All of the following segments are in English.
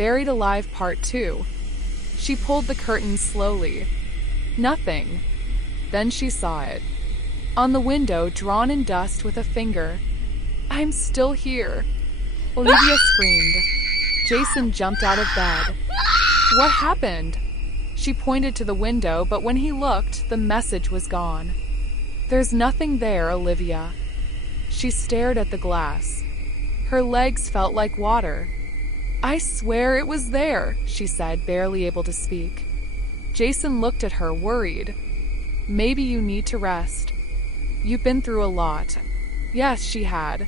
Buried Alive Part 2. She pulled the curtains slowly. Nothing. Then she saw it. On the window, drawn in dust with a finger. "I'm still here," Olivia screamed. Jason jumped out of bed. "What happened?" She pointed to the window, but when he looked, the message was gone. "There's nothing there, Olivia." She stared at the glass. Her legs felt like water. "I swear it was there," she said, barely able to speak. Jason looked at her, worried. "Maybe you need to rest. You've been through a lot." Yes, she had.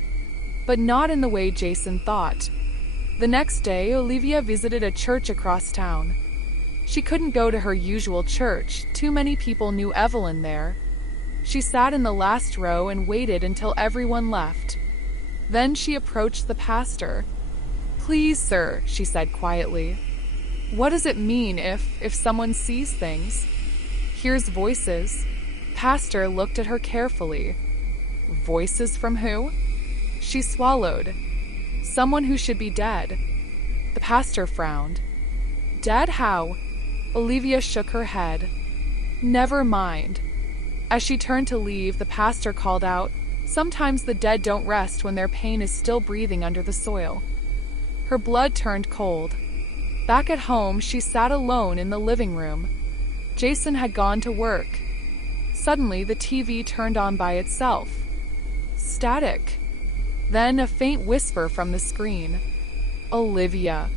But not in the way Jason thought. The next day, Olivia visited a church across town. She couldn't go to her usual church. Too many people knew Evelyn there. She sat in the last row and waited until everyone left. Then she approached the pastor. "Please, sir," she said quietly. "What does it mean if someone sees things? Hears voices?" Pastor looked at her carefully. "Voices from who?" She swallowed. "Someone who should be dead." The pastor frowned. "Dead how?" Olivia shook her head. "Never mind." As she turned to leave, the pastor called out, "Sometimes the dead don't rest when their pain is still breathing under the soil." Her blood turned cold. Back at home, she sat alone in the living room. Jason had gone to work. Suddenly, the TV turned on by itself. Static. Then a faint whisper from the screen. "Olivia."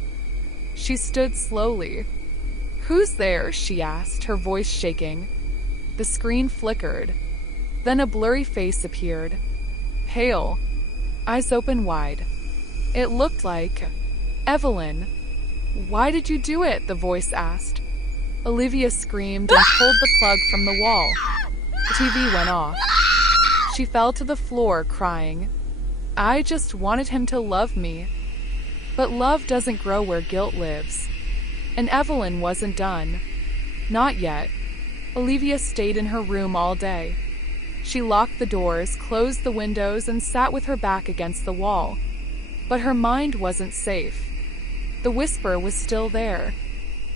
She stood slowly. "Who's there?" she asked, her voice shaking. The screen flickered. Then a blurry face appeared. Pale. Eyes open wide. It looked like Evelyn. "Why did you do it?" the voice asked. Olivia screamed and pulled the plug from the wall. The TV went off. She fell to the floor, crying. "I just wanted him to love me." But love doesn't grow where guilt lives. And Evelyn wasn't done. Not yet. Olivia stayed in her room all day. She locked the doors, closed the windows, and sat with her back against the wall. But her mind wasn't safe. The whisper was still there.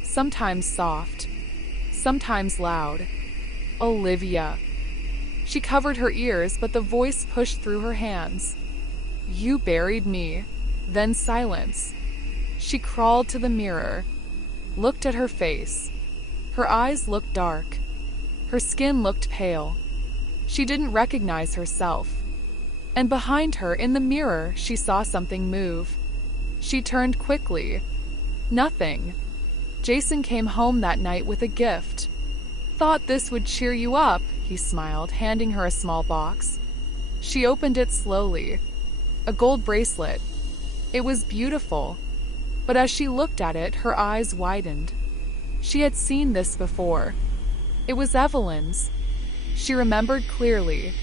Sometimes soft. Sometimes loud. "Olivia." She covered her ears, but the voice pushed through her hands. "You buried me." Then silence. She crawled to the mirror, looked at her face. Her eyes looked dark. Her skin looked pale. She didn't recognize herself. And behind her, in the mirror, she saw something move. She turned quickly. Nothing. Jason came home that night with a gift. "Thought this would cheer you up," he smiled, handing her a small box. She opened it slowly. A gold bracelet. It was beautiful. But as she looked at it, her eyes widened. She had seen this before. It was Evelyn's. She remembered clearly.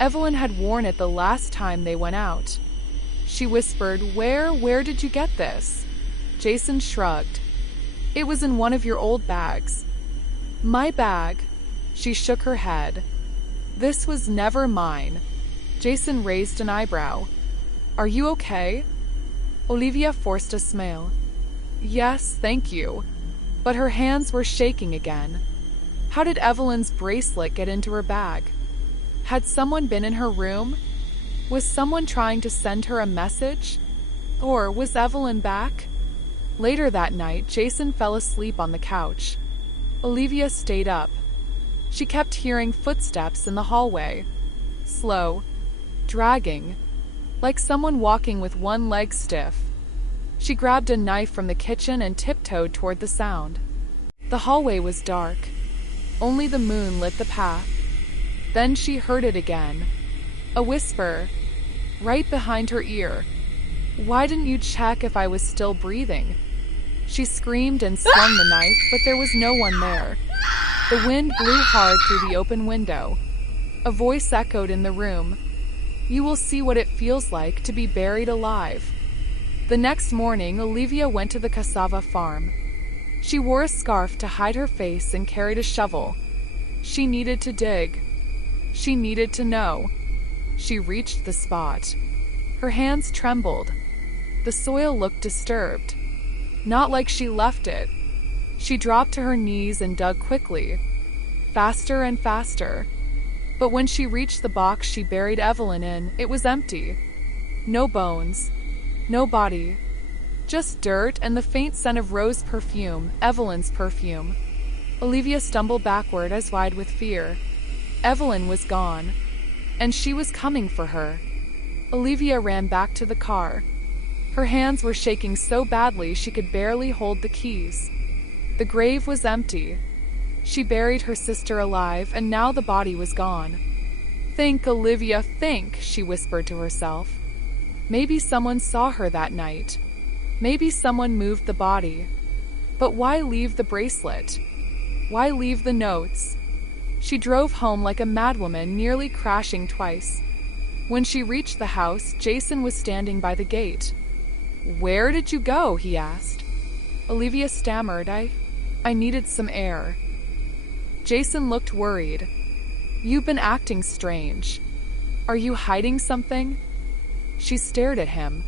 Evelyn had worn it the last time they went out. She whispered, Where did you get this?" Jason shrugged. "It was in one of your old bags." "My bag?" She shook her head. "This was never mine." Jason raised an eyebrow. "Are you okay?" Olivia forced a smile. "Yes, thank you." But her hands were shaking again. How did Evelyn's bracelet get into her bag? Had someone been in her room? Was someone trying to send her a message? Or was Evelyn back? Later that night, Jason fell asleep on the couch. Olivia stayed up. She kept hearing footsteps in the hallway. Slow. Dragging. Like someone walking with one leg stiff. She grabbed a knife from the kitchen and tiptoed toward the sound. The hallway was dark. Only the moon lit the path. Then she heard it again. A whisper. Right behind her ear. "Why didn't you check if I was still breathing?" She screamed and swung the knife, but there was no one there. The wind blew hard through the open window. A voice echoed in the room. "You will see what it feels like to be buried alive." The next morning, Olivia went to the cassava farm. She wore a scarf to hide her face and carried a shovel. She needed to dig. She needed to know. She reached the spot. Her hands trembled. The soil looked disturbed. Not like she left it. She dropped to her knees and dug quickly, faster and faster. But when she reached the box she buried Evelyn in, it was empty. No bones, no body, just dirt and the faint scent of rose perfume, Evelyn's perfume. Olivia stumbled backward as wide with fear. Evelyn was gone, and she was coming for her. Olivia ran back to the car. Her hands were shaking so badly she could barely hold the keys. The grave was empty. She buried her sister alive, and now the body was gone. "Think, Olivia, think," she whispered to herself. Maybe someone saw her that night. Maybe someone moved the body. But why leave the bracelet? Why leave the notes? She drove home like a madwoman, nearly crashing twice. When she reached the house, Jason was standing by the gate. "Where did you go?" he asked. Olivia stammered, I needed some air." Jason looked worried. "You've been acting strange. Are you hiding something?" She stared at him.